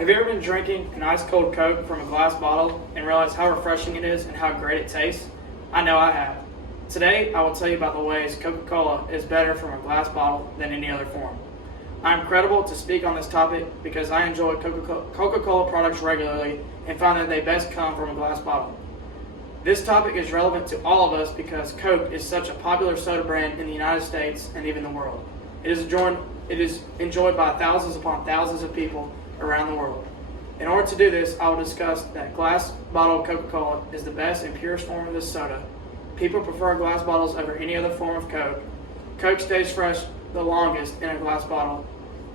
Have you ever been drinking an ice cold Coke from a glass bottle and realized how refreshing it is and how great it tastes? I know I have. Today, I will tell you about the ways Coca-Cola is better from a glass bottle than any other form. I am credible to speak on this topic because I enjoy Coca-Cola products regularly and find that they best come from a glass bottle. This topic is relevant to all of us because Coke is such a popular soda brand in the United States and even the world. It is enjoyed by thousands upon thousands of people around the world. In order to do this, I will discuss that glass bottle Coca-Cola is the best and purest form of this soda. People prefer glass bottles over any other form of Coke. Coke stays fresh the longest in a glass bottle,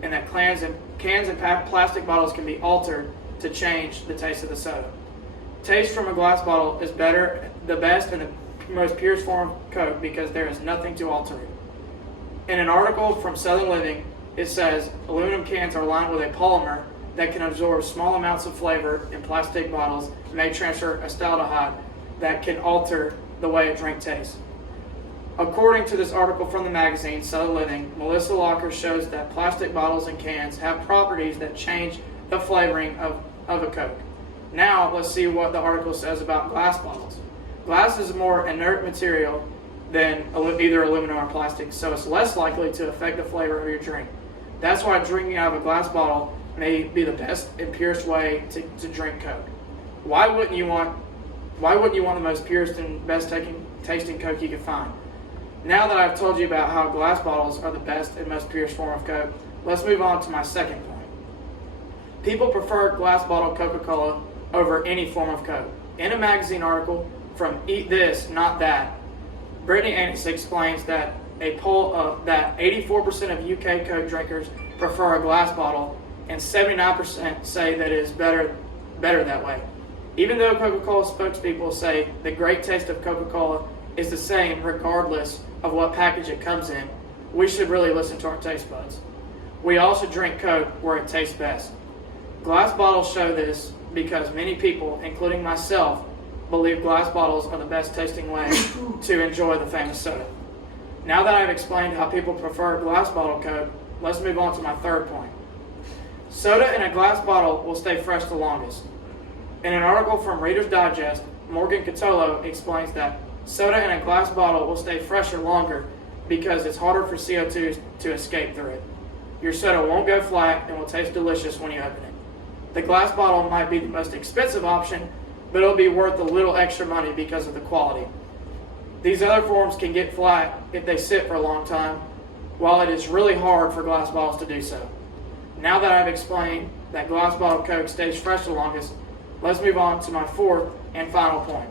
and that cans and plastic bottles can be altered to change the taste of the soda. Taste from a glass bottle is the best and the most purest form of Coke because there is nothing to alter it. In an article from Southern Living, it says aluminum cans are lined with a polymer that can absorb small amounts of flavor in plastic bottles and may transfer acetaldehyde that can alter the way a drink tastes. According to this article from the magazine Southern Living, Melissa Locker shows that plastic bottles and cans have properties that change the flavoring of a Coke. Now let's see what the article says about glass bottles. Glass is a more inert material than either aluminum or plastic, so it's less likely to affect the flavor of your drink. That's why drinking out of a glass bottle may be the best and purest way to drink Coke. Why wouldn't you want the most purest and best tasting Coke you can find? Now that I've told you about how glass bottles are the best and most purest form of Coke, let's move on to my second point. People prefer glass bottle Coca-Cola over any form of Coke. In a magazine article from Eat This, Not That, Brittany Annis explains that a poll of that 84% of UK Coke drinkers prefer a glass bottle and 79% say that it is better that way. Even though Coca-Cola spokespeople say the great taste of Coca-Cola is the same regardless of what package it comes in, we should really listen to our taste buds. We all should drink Coke where it tastes best. Glass bottles show this because many people, including myself, believe glass bottles are the best tasting way to enjoy the famous soda. Now that I've explained how people prefer glass bottle Coke, let's move on to my third point. Soda in a glass bottle will stay fresh the longest. In an article from Reader's Digest, Morgan Catolo explains that soda in a glass bottle will stay fresher longer because it's harder for CO2 to escape through it. Your soda won't go flat and will taste delicious when you open it. The glass bottle might be the most expensive option, but it'll be worth a little extra money because of the quality. These other forms can get flat if they sit for a long time, while it is really hard for glass bottles to do so. Now that I've explained that glass bottle Coke stays fresh the longest, let's move on to my fourth and final point.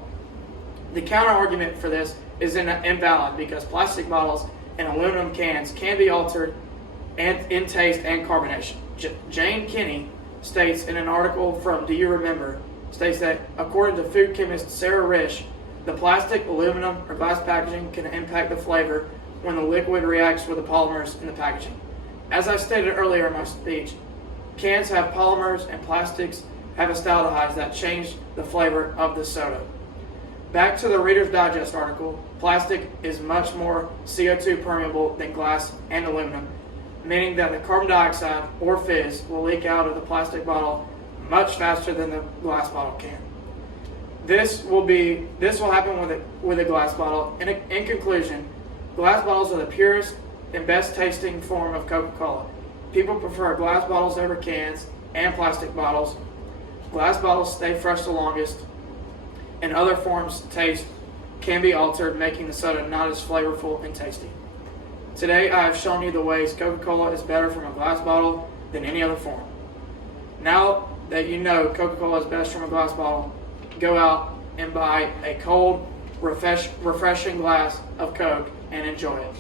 The counter argument for this is invalid because plastic bottles and aluminum cans can be altered in taste and carbonation. Jane Kinney states in an article from Do You Remember, states that according to food chemist Sarah Risch, the plastic, aluminum, or glass packaging can impact the flavor when the liquid reacts with the polymers in the packaging. As I stated earlier in my speech, cans have polymers and plastics have acetaldehydes that change the flavor of the soda. Back to the Reader's Digest article, plastic is much more CO2 permeable than glass and aluminum, meaning that the carbon dioxide or fizz will leak out of the plastic bottle much faster than the glass bottle can. This will happen with a glass bottle. In conclusion, glass bottles are the purest and best tasting form of Coca-Cola. People prefer glass bottles over cans and plastic bottles. Glass bottles stay fresh the longest, and other forms taste can be altered, making the soda not as flavorful and tasty. Today I have shown you the ways Coca-Cola is better from a glass bottle than any other form. Now that you know Coca-Cola is best from a glass bottle, go out and buy a cold, refreshing glass of Coke and enjoy it.